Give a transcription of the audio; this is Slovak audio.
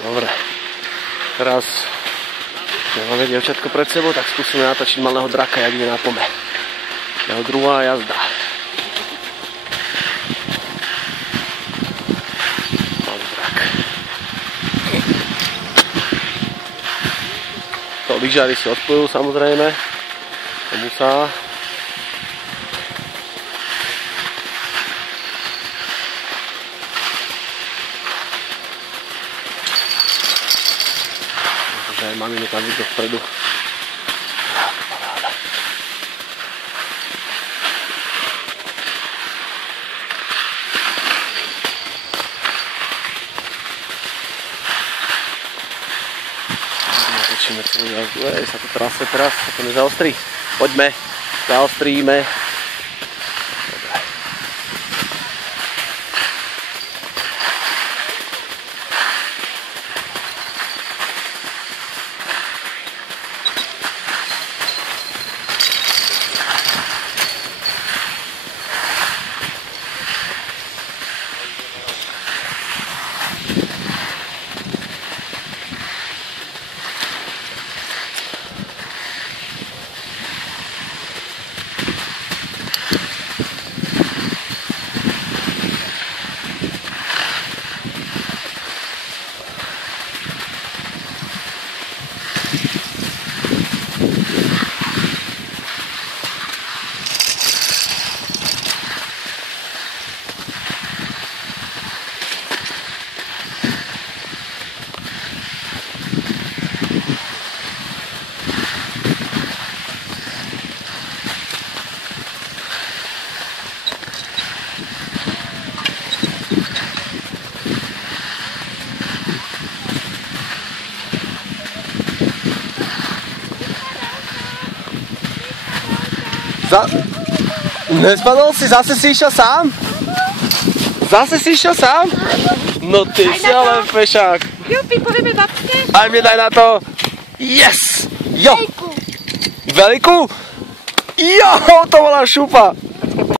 Dobre. Teraz máme dievčatko pred sebou, tak skúsime natočiť malého draka, jak ide na pome. Jeho druhá jazda. Malý drak. To lyžiari si odpojujú samozrejme. To musá. Aj maminu tam vidno vpredu. Paráda. Natočíme celú jazdu. Sa to trase teraz, sa to nezaostrí. Poďme, zaostríme. Nespadol si? Zase si išiel sám? Zase si išiel sám? No ty si ale fešák. Jupi, povieme babke? Aj mi daj na to. Yes! Jo! Veľkú. Veľkú? Jo, to bola šupa.